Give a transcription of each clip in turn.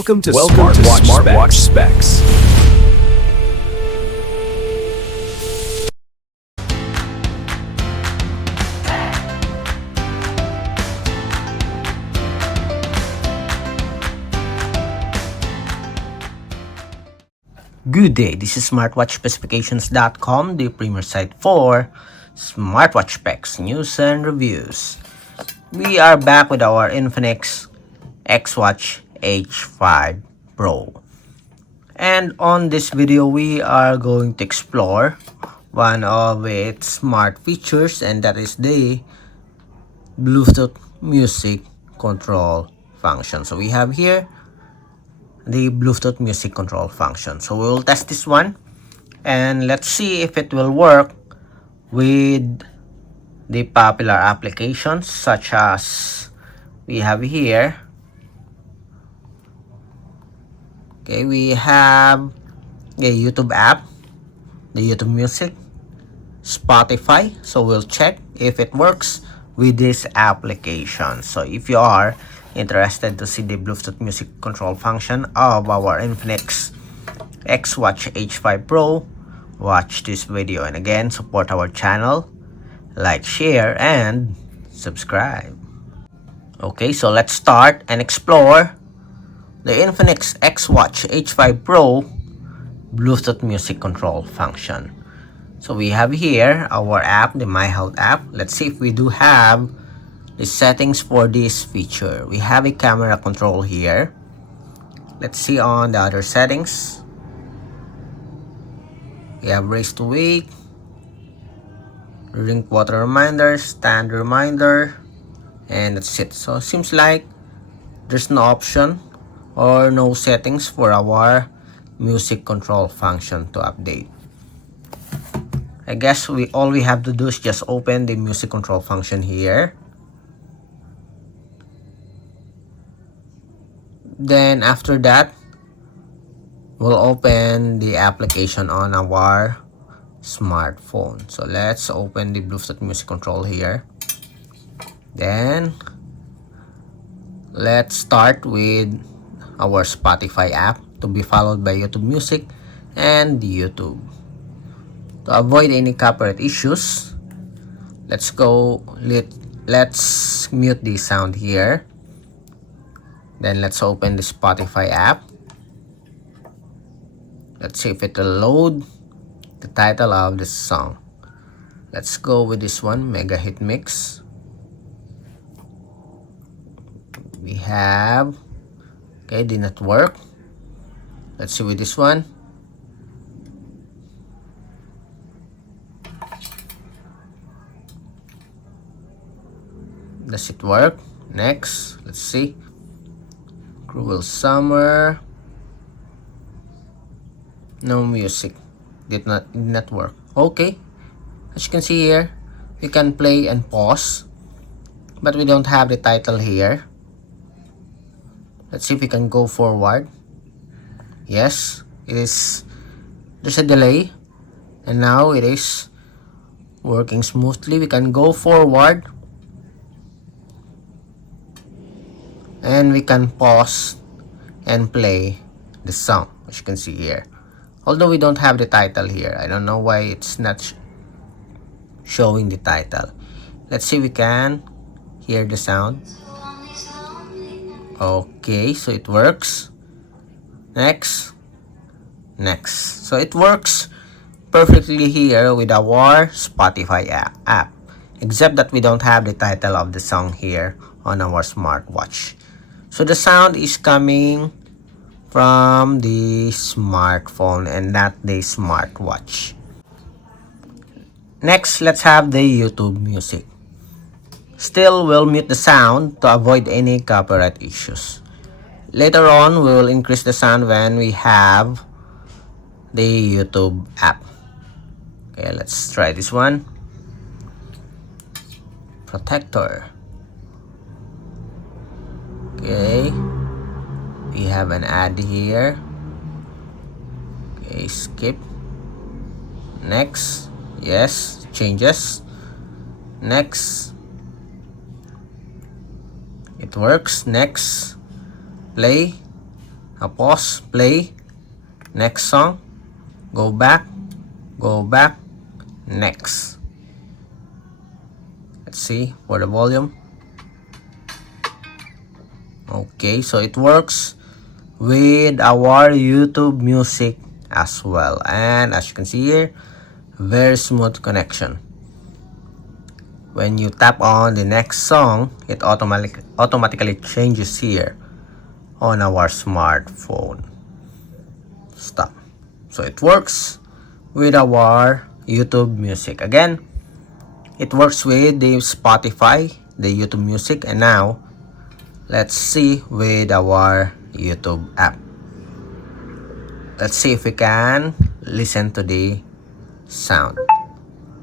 Welcome to Smartwatch Specs. Good day, this is smartwatchspecifications.com, the premier site for smartwatch specs, news, and reviews. We are back with our Infinix XWatch H5 Pro. And on this video, we are going to explore one of its smart features, and that is the Bluetooth music control function. So we have here the Bluetooth music control function. So we will test this one and let's see if it will work with the popular applications such as we have here. Okay, we have a YouTube app, the YouTube Music, Spotify. So we'll check if it works with this application. So if you are interested to see the Bluetooth music control function of our Infinix XWatch H5 Pro, watch this video, and again, support our channel, like, share, and subscribe. Okay, so let's start and explore the Infinix XWatch H5 Pro Bluetooth music control function. So we have here our app, the My Health app. Let's see if we do have the settings for this feature. We have a camera control here. Let's see on the other settings. We have raise to wake, drink water reminder, stand reminder, and that's it. So it seems like there's no option or no settings for our music control function to update. I guess all we have to do is just open the music control function here. Then after that, we'll open the application on our smartphone. So let's open the Bluetooth music control here. Then let's start with our Spotify app, to be followed by YouTube Music and YouTube. To avoid any copyright issues, let's mute the sound here. Then let's open the Spotify app. Let's see if it will load the title of this song. Let's go with this one, Mega Hit Mix. We have, okay, did not work. Let's see with this one. Does it work? Next, let's see. Cruel Summer. No music. Did not work. Okay. As you can see here, we can play and pause, but we don't have the title here. Let's see if we can go forward. Yes, it is. There's a delay, and now it is working smoothly. We can go forward, and we can pause and play the song, as you can see here. Although we don't have the title here, I don't know why it's not showing the title. Let's see if we can hear the sound. Okay, so it works. Next. So it works perfectly here with our Spotify app, except that we don't have the title of the song here on our smartwatch. So the sound is coming from the smartphone and not the smartwatch. Next, let's have the YouTube Music. Still, we'll mute the sound to avoid any copyright issues. Later on, we will increase the sound when we have the YouTube app. Okay, let's try this one. Protector. Okay, we have an ad here. Okay, skip. Next. Yes, changes. Next. It works. Next. Play. Pause, play, next song, go back, next. Let's see for the volume. Okay, so it works with our YouTube Music as well, and as you can see here, very smooth connection. When you tap on the next song, it automatically changes here on our smartphone. Stop. So it works with our YouTube Music. Again, it works with the Spotify, the YouTube Music, and now let's see with our YouTube app. Let's see if we can listen to the sound.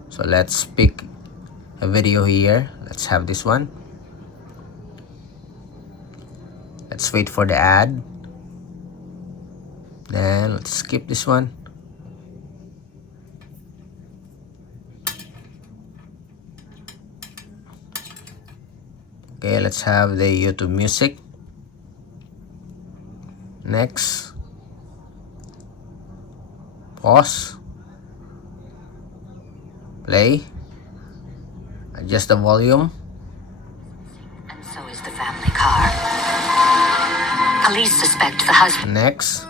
So let's pick a video here. Let's have this one. Let's wait for the ad. Then let's skip this one. Okay, let's have the YouTube Music. Next. Pause. Play. Adjust the volume. And so is the family car. Police suspect the husband. Next.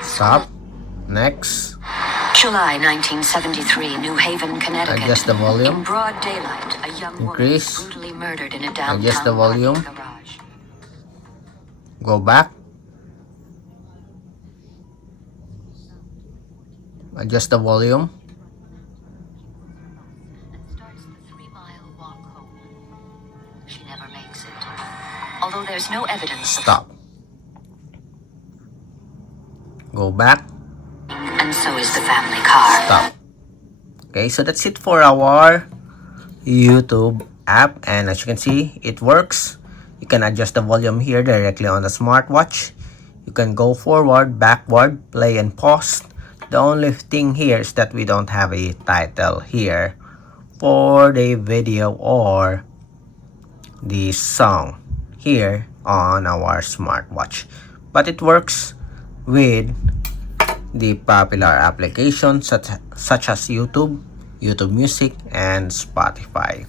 Stop. Next. July 1973, New Haven, Connecticut. Adjust the volume. In broad daylight, a young Increase. woman brutally murdered in a downtown Adjust the volume. parking garage. Go back. Adjust the volume. Starts the 3-mile walk home. She never makes it. Although there's no evidence. Stop. Go back. And so is the family car. Stop. Okay, so that's it for our YouTube app, and as you can see, it works. You can adjust the volume here directly on the smartwatch. You can go forward, backward, play, and pause. The only thing here is that we don't have a title here for the video or the song here on our smartwatch, but it works with the popular applications such as YouTube Music, and Spotify.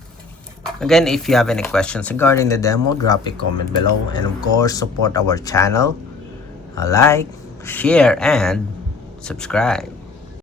Again, if you have any questions regarding the demo, drop a comment below, and of course, support our channel. Like, share, and subscribe.